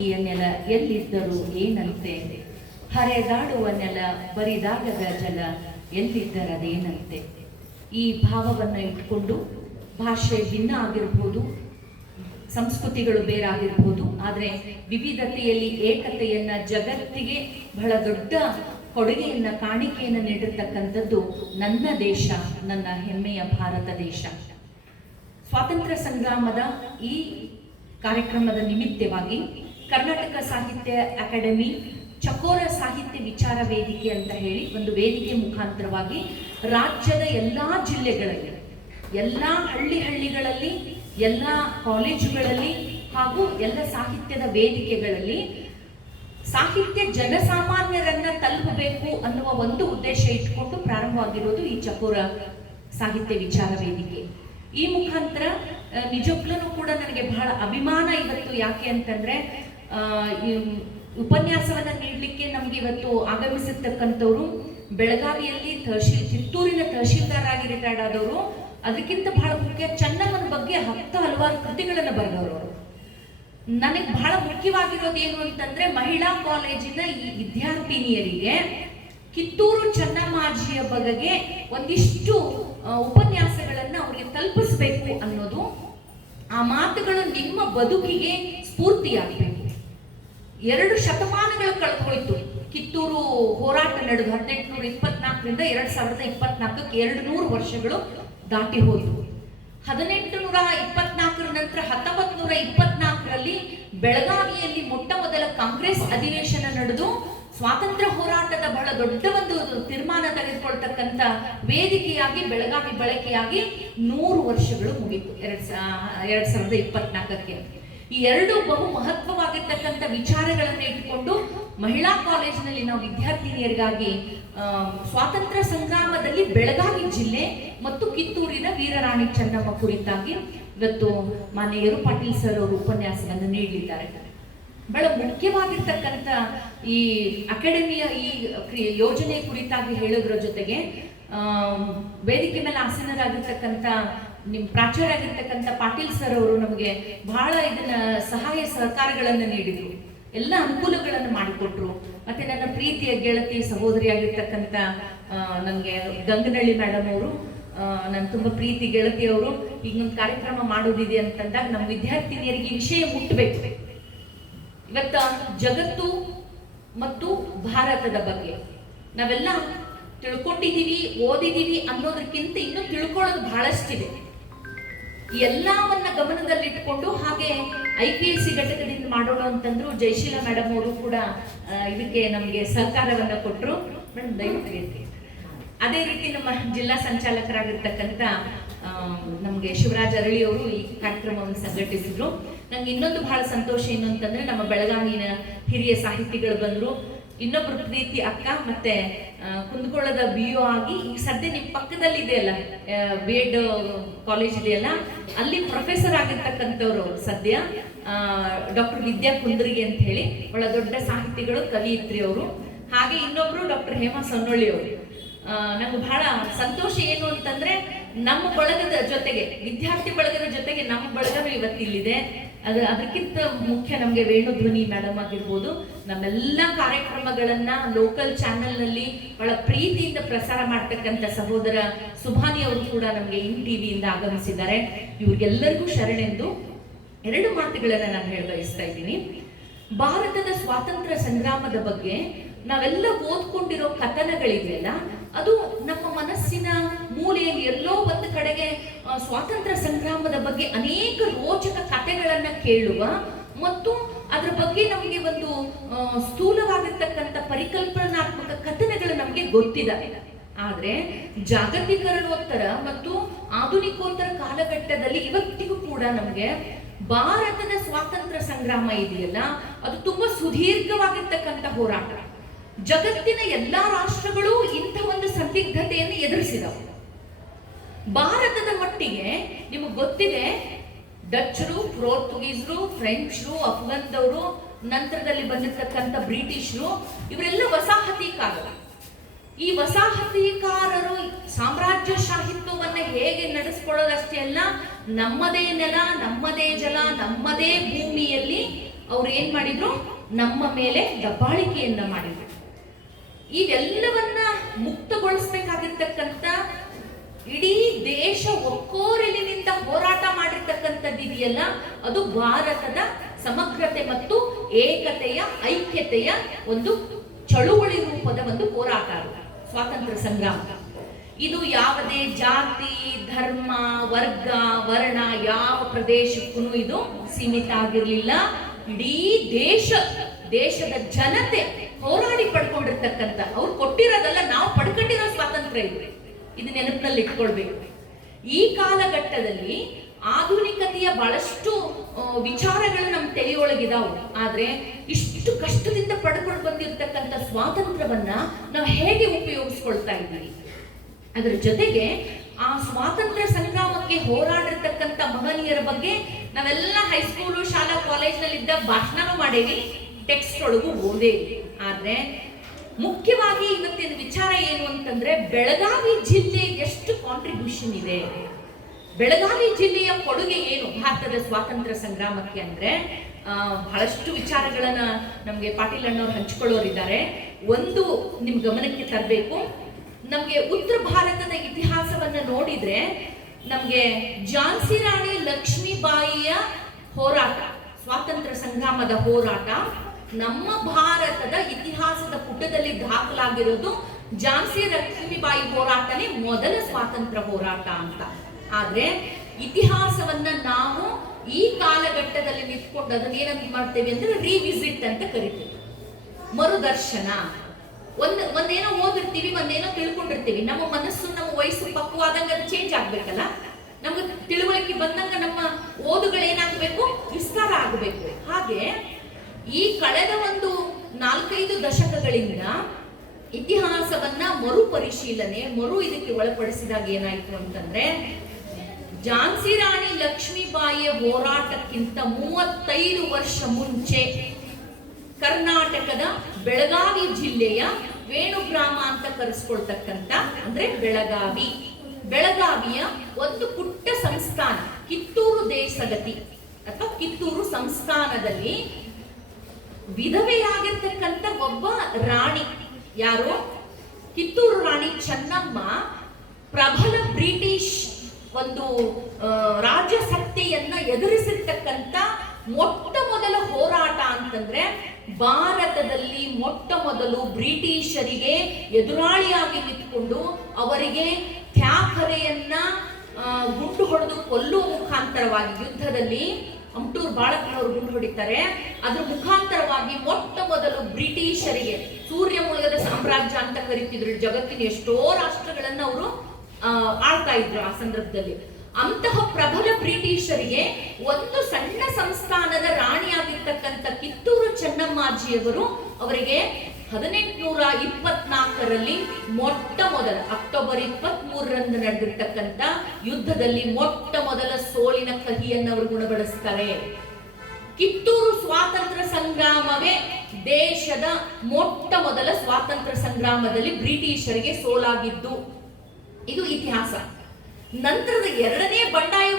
ನೆಲ ಎಲ್ಲಿದ್ದರೂ ಏನಂತೆ, ಹರೆದಾಡುವ ನೆಲ ಬರಿದಾಗದ ಜಲ ಎಲ್ಲಿದ್ದರದೇನಂತೆ. ಈ ಭಾವವನ್ನು ಇಟ್ಕೊಂಡು ಭಾಷೆ ಭಿನ್ನ ಆಗಿರ್ಬೋದು, ಸಂಸ್ಕೃತಿಗಳು ಬೇರಾಗಿರ್ಬೋದು, ಆದರೆ ವಿವಿಧತೆಯಲ್ಲಿ ಏಕತೆಯನ್ನ ಜಗತ್ತಿಗೆ ಬಹಳ ದೊಡ್ಡ ಕೊಡುಗೆಯನ್ನ ಕಾಣಿಕೆಯನ್ನು ನೀಡಿರ್ತಕ್ಕಂಥದ್ದು ನನ್ನ ದೇಶ, ನನ್ನ ಹೆಮ್ಮೆಯ ಭಾರತ ದೇಶ. ಸ್ವಾತಂತ್ರ್ಯ ಸಂಗ್ರಾಮದ ಈ ಕಾರ್ಯಕ್ರಮದ ನಿಮಿತ್ತವಾಗಿ ಕರ್ನಾಟಕ ಸಾಹಿತ್ಯ ಅಕಾಡೆಮಿ ಚಕೋರ ಸಾಹಿತ್ಯ ವಿಚಾರ ವೇದಿಕೆ ಅಂತ ಹೇಳಿ ಒಂದು ವೇದಿಕೆ ಮುಖಾಂತರವಾಗಿ ರಾಜ್ಯದ ಎಲ್ಲಾ ಜಿಲ್ಲೆಗಳಲ್ಲಿ, ಎಲ್ಲಾ ಹಳ್ಳಿಗಳಲ್ಲಿ, ಎಲ್ಲ ಕಾಲೇಜುಗಳಲ್ಲಿ ಹಾಗೂ ಎಲ್ಲ ಸಾಹಿತ್ಯದ ವೇದಿಕೆಗಳಲ್ಲಿ ಸಾಹಿತ್ಯ ಜನಸಾಮಾನ್ಯರನ್ನ ತಲುಪಬೇಕು ಅನ್ನುವ ಒಂದು ಉದ್ದೇಶ ಇಟ್ಕೊಂಡು ಪ್ರಾರಂಭವಾಗಿರೋದು ಈ ಚಕೋರ ಸಾಹಿತ್ಯ ವಿಚಾರ ವೇದಿಕೆ. ಈ ಮುಖಾಂತರ ನಿಜಕ್ಕೂ ಕೂಡ ನನಗೆ ಬಹಳ ಅಭಿಮಾನ ಇವತ್ತು. ಯಾಕೆ ಅಂತಂದ್ರೆ ಉಪನ್ಯಾಸವನ್ನ ನೀಡಲಿಕ್ಕೆ ನಮ್ಗೆ ಇವತ್ತು ಆಗಮಿಸಿರ್ತಕ್ಕಂಥವ್ರು ಬೆಳಗಾವಿಯಲ್ಲಿ ಚಿತ್ತೂರಿನ ತಹಶೀಲ್ದಾರ್ ಆಗಿ ರಿಟೈರ್ಡ್ ಆದವರು. ಅದಕ್ಕಿಂತ ಬಹಳ ಮುಖ್ಯ, ಚೆನ್ನಮ್ಮನ ಬಗ್ಗೆ ಹಲವಾರು ಕೃತಿಗಳನ್ನು ಬರೆದವರು. ನನಗೆ ಬಹಳ ಮುಖ್ಯವಾಗಿರೋದು ಏನು ಅಂತಂದ್ರೆ ಮಹಿಳಾ ಕಾಲೇಜಿನ ಈ ವಿದ್ಯಾರ್ಥಿನಿಯರಿಗೆ ಕಿತ್ತೂರು ಚೆನ್ನಮ್ಮಾಜಿಯ ಬಗೆಗೆ ಒಂದಿಷ್ಟು ಉಪನ್ಯಾಸಗಳನ್ನ ಅವರಿಗೆ ತಲುಪಿಸ್ಬೇಕು ಅನ್ನೋದು. ಆ ಮಾತುಗಳು ನಿಮ್ಮ ಬದುಕಿಗೆ ಸ್ಫೂರ್ತಿಯಾಗಬೇಕು. 2 ಶತಮಾನಗಳು ಕಳೆದೋಯ್ತು. ಕಿತ್ತೂರು ಹೋರಾಟ ನಡೆದು 1824ರಿಂದ 2024ಕ್ಕೆ 200 ವರ್ಷಗಳು ದಾಟಿ ಹೋದ್ರು. 1824 ನಂತರ 1924ರಲ್ಲಿ ಬೆಳಗಾವಿಯಲ್ಲಿ ಮೊಟ್ಟ ಮೊದಲ ಕಾಂಗ್ರೆಸ್ ಅಧಿವೇಶನ ನಡೆದು ಸ್ವಾತಂತ್ರ್ಯ ಹೋರಾಟದ ಬಹಳ ದೊಡ್ಡ ಒಂದು ತೀರ್ಮಾನ ತೆಗೆದುಕೊಳ್ತಕ್ಕಂಥ ವೇದಿಕೆಯಾಗಿ ಬೆಳಗಾವಿ ಬಳಕೆಯಾಗಿ 100 ವರ್ಷಗಳು ಮುಗಿತು 2024ಕ್ಕೆ. ಈ 2 ಬಹು ಮಹತ್ವವಾಗಿರ್ತಕ್ಕಂಥ ವಿಚಾರಗಳನ್ನು ಇಟ್ಟುಕೊಂಡು ಮಹಿಳಾ ಕಾಲೇಜಿನಲ್ಲಿ ನಾವು ವಿದ್ಯಾರ್ಥಿನಿಯರಿಗಾಗಿ ಸ್ವಾತಂತ್ರ್ಯ ಸಂಗ್ರಾಮದಲ್ಲಿ ಬೆಳಗಾವಿ ಜಿಲ್ಲೆ ಮತ್ತು ಕಿತ್ತೂರಿನ ವೀರರಾಣಿ ಚೆನ್ನಮ್ಮ ಕುರಿತಾಗಿ ಇವತ್ತು ಮಾನ್ಯ ಯರು ಪಾಟೀಲ್ ಸರ್ ಅವರು ಉಪನ್ಯಾಸವನ್ನು ನೀಡಲಿದ್ದಾರೆ. ಬಹಳ ಮುಖ್ಯವಾಗಿರ್ತಕ್ಕಂಥ ಈ ಅಕಾಡೆಮಿಯ ಈ ಯೋಜನೆ ಕುರಿತಾಗಿ ಹೇಳೋದ್ರ ಜೊತೆಗೆ ವೇದಿಕೆ ಮೇಲೆ ಆಸೀನರಾಗಿರ್ತಕ್ಕಂಥ ನಿಮ್ಮ ಪ್ರಾಚಾರ್ಯ ಆಗಿರ್ತಕ್ಕಂಥ ಪಾಟೀಲ್ ಸರ್ ಅವರು ನಮಗೆ ಬಹಳ ಇದನ್ನ ಸಹಾಯ ಸಹಕಾರಗಳನ್ನು ನೀಡಿದ್ರು, ಎಲ್ಲ ಅನುಕೂಲಗಳನ್ನು ಮಾಡಿಕೊಟ್ರು. ಮತ್ತೆ ನನ್ನ ಪ್ರೀತಿಯ ಗೆಳತಿ ಸಹೋದರಿಯಾಗಿರ್ತಕ್ಕಂಥ ನನಗೆ ಗಂಗನಹಳ್ಳಿ ಮೇಡಮ್ ಅವರು, ನನ್ನ ತುಂಬಾ ಪ್ರೀತಿ ಗೆಳತಿಯವರು, ಈಗೊಂದು ಕಾರ್ಯಕ್ರಮ ಮಾಡೋದಿದೆ ಅಂತಂದಾಗ ನಮ್ಮ ವಿದ್ಯಾರ್ಥಿನಿಯರಿಗೆ ಈ ವಿಷಯ ಮುಟ್ಟಬೇಕು. ಇವತ್ತ ಜಗತ್ತು ಮತ್ತು ಭಾರತದ ಬಗ್ಗೆ ನಾವೆಲ್ಲ ತಿಳ್ಕೊಂಡಿದೀವಿ, ಓದಿದೀವಿ ಅನ್ನೋದಕ್ಕಿಂತ ಇನ್ನೂ ತಿಳ್ಕೊಳ್ಳೋದು ಬಹಳಷ್ಟಿದೆ. ಎಲ್ಲವನ್ನ ಗಮನದಲ್ಲಿಟ್ಟುಕೊಂಡು ಹಾಗೆ IPSC ಘಟಕದಿಂದ ಮಾಡೋಣ ಅಂತಂದ್ರು. ಜಯಶೀಲಾ ಮೇಡಮ್ ಅವರು ಕೂಡ ಇದಕ್ಕೆ ನಮಗೆ ಸಹಕಾರವನ್ನ ಕೊಟ್ಟರು. ದಯವಿಟ್ಟು ಅದೇ ರೀತಿ ನಮ್ಮ ಜಿಲ್ಲಾ ಸಂಚಾಲಕರಾಗಿರ್ತಕ್ಕಂಥ ನಮಗೆ ಶಿವರಾಜ್ ಅರಳಿ ಅವರು ಈ ಕಾರ್ಯಕ್ರಮವನ್ನು ಸಂಘಟಿಸಿದ್ರು. ನಂಗೆ ಇನ್ನೊಂದು ಬಹಳ ಸಂತೋಷ ಏನು ಅಂತಂದ್ರೆ ನಮ್ಮ ಬೆಳಗಾವಿನ ಹಿರಿಯ ಸಾಹಿತಿಗಳು ಬಂದ್ರು. ಇನ್ನೊಬ್ರು ಪ್ರೀತಿ ಅಕ್ಕ ಮತ್ತೆ ಕುಂದಗೋಳದ BO ಆಗಿ ಈಗ ಸದ್ಯ ನಿಮ್ಮ ಪಕ್ಕದಲ್ಲಿ ಇದೆಯಲ್ಲ B.Ed ಕಾಲೇಜ್ ಇದೆಯಲ್ಲ, ಅಲ್ಲಿ ಪ್ರೊಫೆಸರ್ ಆಗಿರ್ತಕ್ಕಂಥವ್ರು ಸದ್ಯ ಡಾಕ್ಟರ್ ವಿದ್ಯಾ ಕುಂದ್ರಿಗೆ ಅಂತ ಹೇಳಿ ಬಹಳ ದೊಡ್ಡ ಸಾಹಿತಿಗಳು, ಕವಿಯಿತ್ರಿ ಅವರು. ಹಾಗೆ ಇನ್ನೊಬ್ರು ಡಾಕ್ಟರ್ ಹೇಮಾ ಸೊನ್ನೊಳ್ಳಿ ಅವರು. ನಂಗೆ ಬಹಳ ಸಂತೋಷ ಏನು ಅಂತಂದ್ರೆ ನಮ್ಮ ಬಳಗದ ಜೊತೆಗೆ, ವಿದ್ಯಾರ್ಥಿ ಬಳಗದ ಜೊತೆಗೆ ನಮ್ಮ ಬಳಗನೂ ಇವತ್ತಿಲ್ಲಿದೆ. ಅದಕ್ಕಿಂತ ಮುಖ್ಯ ನಮ್ಗೆ ವೇಣುಧ್ವನಿ ಮೇಡಮ್ ಆಗಿರ್ಬೋದು, ನಮ್ಮೆಲ್ಲ ಕಾರ್ಯಕ್ರಮಗಳನ್ನ ಲೋಕಲ್ ಚಾನೆಲ್ ನಲ್ಲಿ ಬಹಳ ಪ್ರೀತಿಯಿಂದ ಪ್ರಸಾರ ಮಾಡ್ತಕ್ಕಂಥ ಸಹೋದರ ಸುಭಾನಿ ಅವರು ಕೂಡ ನಮ್ಗೆ InTVಯಿಂದ ಆಗಮಿಸಿದ್ದಾರೆ. ಇವ್ರಿಗೆಲ್ಲರಿಗೂ ಶರಣೆಂದು 2 ಮಾತುಗಳನ್ನ ನಾನು ಹೇಳ ಬಯಸ್ತಾ ಇದ್ದೀನಿ. ಭಾರತದ ಸ್ವಾತಂತ್ರ್ಯ ಸಂಗ್ರಾಮದ ಬಗ್ಗೆ ನಾವೆಲ್ಲ ಓದ್ಕೊಂಡಿರೋ ಕಥನಗಳಿದೆಯಲ್ಲ, ಅದು ನಮ್ಮ ಮನಸ್ಸಿನ ಮೂಲೆಯಲ್ಲಿ ಎಲ್ಲೋ ಒಂದು ಕಡೆಗೆ ಸ್ವಾತಂತ್ರ್ಯ ಸಂಗ್ರಾಮದ ಬಗ್ಗೆ ಅನೇಕ ರೋಚಕ ಕಥೆಗಳನ್ನ ಕೇಳುವ ಮತ್ತು ಅದರ ಬಗ್ಗೆ ನಮಗೆ ಒಂದು ಸ್ಥೂಲವಾಗಿರ್ತಕ್ಕಂಥ ಪರಿಕಲ್ಪನಾತ್ಮಕ ಕಥನಗಳು ನಮಗೆ ಗೊತ್ತಿದೆ. ಆದ್ರೆ ಜಾಗತೀಕರಣೋತ್ತರ ಮತ್ತು ಆಧುನಿಕೋತ್ತರ ಕಾಲಘಟ್ಟದಲ್ಲಿ ಇವತ್ತಿಗೂ ಕೂಡ ನಮಗೆ ಭಾರತದ ಸ್ವಾತಂತ್ರ್ಯ ಸಂಗ್ರಾಮ ಇದೆಯಲ್ಲ, ಅದು ತುಂಬಾ ಸುದೀರ್ಘವಾಗಿರ್ತಕ್ಕಂಥ ಹೋರಾಟ. ಜಗತ್ತಿನ ಎಲ್ಲಾ ರಾಷ್ಟ್ರಗಳು ಇಂಥ ಒಂದು ಸಂದಿಗ್ಧತೆಯನ್ನು ಎದುರಿಸಿದವು. ಭಾರತದ ಮಟ್ಟಿಗೆ ನಿಮಗೆ ಗೊತ್ತಿದೆ, ಡಚ್ರು, ಪೋರ್ಚುಗೀಸರು, ಫ್ರೆಂಚ್ರು, ಅಫ್ಘಾನ್ದವರು, ನಂತರದಲ್ಲಿ ಬಂದಿರತಕ್ಕಂಥ ಬ್ರಿಟಿಷರು, ಇವರೆಲ್ಲ ವಸಾಹತಿಕಾರರು. ಈ ವಸಾಹತಿಕಾರರು ಸಾಮ್ರಾಜ್ಯಶಾಹಿತ್ವವನ್ನು ಹೇಗೆ ನಡೆಸ್ಕೊಳ್ಳೋದಷ್ಟೇ ಅಲ್ಲ, ನಮ್ಮದೇ ನೆಲ, ನಮ್ಮದೇ ಜಲ, ನಮ್ಮದೇ ಭೂಮಿಯಲ್ಲಿ ಅವ್ರು ಏನ್ ಮಾಡಿದ್ರು, ನಮ್ಮ ಮೇಲೆ ದಬ್ಬಾಳಿಕೆಯನ್ನ ಮಾಡಿದ್ರು. ಇವೆಲ್ಲವನ್ನ ಮುಕ್ತಗೊಳಿಸ್ಬೇಕಾಗಿರ್ತಕ್ಕಂಥ, ಇಡೀ ದೇಶ ಒಕ್ಕೋರಲಿನಿಂದ ಹೋರಾಟ ಮಾಡಿರ್ತಕ್ಕಂಥದ್ದು ಇದೆಯಲ್ಲ, ಅದು ಭಾರತದ ಸಮಗ್ರತೆ ಮತ್ತು ಏಕತೆಯ, ಐಕ್ಯತೆಯ ಒಂದು ಚಳುವಳಿ ರೂಪದ ಒಂದು ಹೋರಾಟ, ಸ್ವಾತಂತ್ರ್ಯ ಸಂಗ್ರಾಮ. ಇದು ಯಾವುದೇ ಜಾತಿ, ಧರ್ಮ, ವರ್ಗ, ವರ್ಣ ಯಾವ ಪ್ರದೇಶಕ್ಕೂ ಇದು ಸೀಮಿತ ಆಗಿರ್ಲಿಲ್ಲ. ಇಡೀ ದೇಶದ ಜನತೆ ಹೋರಾಡಿ ಪಡ್ಕೊಂಡಿರ್ತಕ್ಕಂಥ, ಅವ್ರು ಕೊಟ್ಟಿರೋದಲ್ಲ, ನಾವು ಪಡ್ಕೊಂಡಿರೋ ಸ್ವಾತಂತ್ರ್ಯ ಇದೆ. ಇದು ನೆನಪಿನಲ್ಲಿ ಇಟ್ಕೊಳ್ಬೇಕು. ಈ ಕಾಲಘಟ್ಟದಲ್ಲಿ ಆಧುನಿಕತೆಯ ಬಹಳಷ್ಟು ವಿಚಾರಗಳು ನಮ್ಮ ತಲೆಯೊಳಗಿದಾವು. ಆದ್ರೆ ಇಷ್ಟು ಕಷ್ಟದಿಂದ ಪಡ್ಕೊಂಡು ಬಂದಿರತಕ್ಕಂಥ ಸ್ವಾತಂತ್ರ್ಯವನ್ನ ನಾವು ಹೇಗೆ ಉಪಯೋಗಿಸ್ಕೊಳ್ತಾ ಇದ್ದೀವಿ? ಅದರ ಜೊತೆಗೆ ಆ ಸ್ವಾತಂತ್ರ್ಯ ಸಂಗ್ರಾಮಕ್ಕೆ ಹೋರಾಡಿರ್ತಕ್ಕಂಥ ಮಹನೀಯರ ಬಗ್ಗೆ ನಾವೆಲ್ಲ ಹೈಸ್ಕೂಲು, ಶಾಲಾ, ಕಾಲೇಜ್ನಲ್ಲಿದ್ದ ಭಾಷಣನೂ ಮಾಡೇವಿ, ಟೆಕ್ಸ್ಟ್ ಒಳಗೂ ಓದೇವಿ. ಆದ್ರೆ ಮುಖ್ಯವಾಗಿ ಇವತ್ತಿನ ವಿಚಾರ ಏನು ಅಂತಂದ್ರೆ, ಬೆಳಗಾವಿ ಜಿಲ್ಲೆ ಎಷ್ಟು ಕಾಂಟ್ರಿಬ್ಯೂಷನ್ ಇದೆ, ಬೆಳಗಾವಿ ಜಿಲ್ಲೆಯ ಕೊಡುಗೆ ಏನು ಭಾರತದ ಸ್ವಾತಂತ್ರ್ಯ ಸಂಗ್ರಾಮಕ್ಕೆ ಅಂದ್ರೆ ಬಹಳಷ್ಟು ವಿಚಾರಗಳನ್ನ ನಮ್ಗೆ ಪಾಟೀಲ್ ಅಣ್ಣವ್ರು ಹಂಚಿಕೊಳ್ಳೋರಿದ್ದಾರೆ. ಒಂದು ನಿಮ್ ಗಮನಕ್ಕೆ ತರಬೇಕು, ನಮ್ಗೆ ಉತ್ತರ ಭಾರತದ ಇತಿಹಾಸವನ್ನ ನೋಡಿದ್ರೆ ನಮ್ಗೆ ಝಾನ್ಸಿ ರಾಣಿ ಲಕ್ಷ್ಮೀಬಾಯಿಯ ಹೋರಾಟ, ಸ್ವಾತಂತ್ರ್ಯ ಸಂಗ್ರಾಮದ ಹೋರಾಟ ನಮ್ಮ ಭಾರತದ ಇತಿಹಾಸದ ಪುಟದಲ್ಲಿ ದಾಖಲಾಗಿರೋದು ಝಾನ್ಸಿ ಲಕ್ಷ್ಮೀಬಾಯಿ ಹೋರಾಟನೇ ಮೊದಲ ಸ್ವಾತಂತ್ರ್ಯ ಹೋರಾಟ ಅಂತ. ಆದ್ರೆ ಇತಿಹಾಸವನ್ನ ನಾವು ಈ ಕಾಲಘಟ್ಟದಲ್ಲಿ ನಿಂತ್ಕೊಂಡು ಅದನ್ನ ಏನಂತ ಮಾಡ್ತೇವೆ ಅಂದ್ರೆ ರಿವಿಸಿಟ್ ಅಂತ ಕರಿತೀವಿ, ಮರುದರ್ಶನ. ಒಂದೇನೋ ಓದಿರ್ತೀವಿ, ಒಂದೇನೋ ತಿಳ್ಕೊಂಡಿರ್ತೀವಿ, ನಮ್ಮ ಮನಸ್ಸು, ನಮ್ಮ ವಯಸ್ಸು ಪಕ್ವಾದಂಗ ಅದು ಚೇಂಜ್ ಆಗ್ಬೇಕಲ್ಲ, ನಮ್ಗೆ ತಿಳುವಳಿಕೆ ಬಂದಂಗ ನಮ್ಮ ಓದುಗಳೇನಾಗಬೇಕು, ವಿಸ್ತಾರ ಆಗಬೇಕು. ಹಾಗೆ ಈ ಕಳೆದ ಒಂದು 4-5 ದಶಕಗಳಿಂದ ಇತಿಹಾಸವನ್ನ ಮರುಪರಿಶೀಲನೆ, ಇದಕ್ಕೆ ಒಳಪಡಿಸಿದಾಗ ಏನಾಯ್ತು ಅಂತಂದ್ರೆ, ಝಾನ್ಸಿ ರಾಣಿ ಲಕ್ಷ್ಮೀಬಾಯಿಯ ಹೋರಾಟಕ್ಕಿಂತ 35 ವರ್ಷ ಮುಂಚೆ ಕರ್ನಾಟಕದ ಬೆಳಗಾವಿ ಜಿಲ್ಲೆಯ ವೇಣುಗ್ರಾಮ ಅಂತ ಕರೆಸ್ಕೊಳ್ತಕ್ಕಂಥ, ಅಂದ್ರೆ ಬೆಳಗಾವಿಯ ಒಂದು ಪುಟ್ಟ ಸಂಸ್ಥಾನ, ಕಿತ್ತೂರು ದೇಶಗತಿ ಅಥವಾ ಕಿತ್ತೂರು ಸಂಸ್ಥಾನದಲ್ಲಿ ವಿಧವೆಯಾಗಿರ್ತಕ್ಕಂಥ ಒಬ್ಬ ರಾಣಿ, ಯಾರು, ಕಿತ್ತೂರು ರಾಣಿ ಚೆನ್ನಮ್ಮ, ಪ್ರಬಲ ಬ್ರಿಟಿಷ್ ಒಂದು ರಾಜಸತ್ತೆಯನ್ನ ಎದುರಿಸಿರ್ತಕ್ಕಂಥ ಮೊಟ್ಟ ಮೊದಲ ಹೋರಾಟ ಅಂತಂದ್ರೆ, ಭಾರತದಲ್ಲಿ ಮೊಟ್ಟ ಮೊದಲು ಬ್ರಿಟಿಷರಿಗೆ ಎದುರಾಳಿಯಾಗಿ ನಿಂತ್ಕೊಂಡು ಅವರಿಗೆ ತ್ಯಾಖರೆಯನ್ನ ಗುಂಡು ಹೊಡೆದು ಕೊಲ್ಲುವ ಮುಖಾಂತರವಾಗಿ, ಯುದ್ಧದಲ್ಲಿ ಅಮ್ಟೂರ್ ಬಾಳಪ್ಪನವರು ಗುಂಡು ಹೊಡಿತಾರೆ, ಅದ್ರ ಮುಖಾಂತರವಾಗಿ ಮೊಟ್ಟ ಮೊದಲು ಬ್ರಿಟಿಷರಿಗೆ, ಸೂರ್ಯ ಮುಳುಗದ ಸಾಮ್ರಾಜ್ಯ ಅಂತ ಕರಿತಿದ್ರು, ಜಗತ್ತಿನ ಎಷ್ಟೋ ರಾಷ್ಟ್ರಗಳನ್ನ ಅವರು ಆಳ್ತಾ ಇದ್ರು ಆ ಸಂದರ್ಭದಲ್ಲಿ. ಅಂತಹ ಪ್ರಬಲ ಬ್ರಿಟಿಷರಿಗೆ ಒಂದು ಸಣ್ಣ ಸಂಸ್ಥಾನದ ರಾಣಿಯಾಗಿರ್ತಕ್ಕಂಥ ಕಿತ್ತೂರು ಚೆನ್ನಮ್ಮಾಜಿಯವರು ಅವರಿಗೆ 1824ರಲ್ಲಿ ಮೊಟ್ಟ ಮೊದಲ ಅಕ್ಟೋಬರ್ 23ರಂದು ನಡೆದಿರ್ತಕ್ಕಂಥ ಯುದ್ಧದಲ್ಲಿ ಮೊಟ್ಟ ಮೊದಲ ಸೋಲಿನ ಕಹಿಯನ್ನು ಅವರು ಗುಣಪಡಿಸ್ತಾರೆ. ಕಿತ್ತೂರು ಸ್ವಾತಂತ್ರ್ಯ ಸಂಗ್ರಾಮವೇ ದೇಶದ ಮೊಟ್ಟ ಮೊದಲ ಸ್ವಾತಂತ್ರ್ಯ ಸಂಗ್ರಾಮದಲ್ಲಿ ಬ್ರಿಟಿಷರಿಗೆ ಸೋಲಾಗಿದ್ದು, ಇದು ಇತಿಹಾಸ. ನಂತರದ ಎರಡನೇ ಬಂಡಾಯ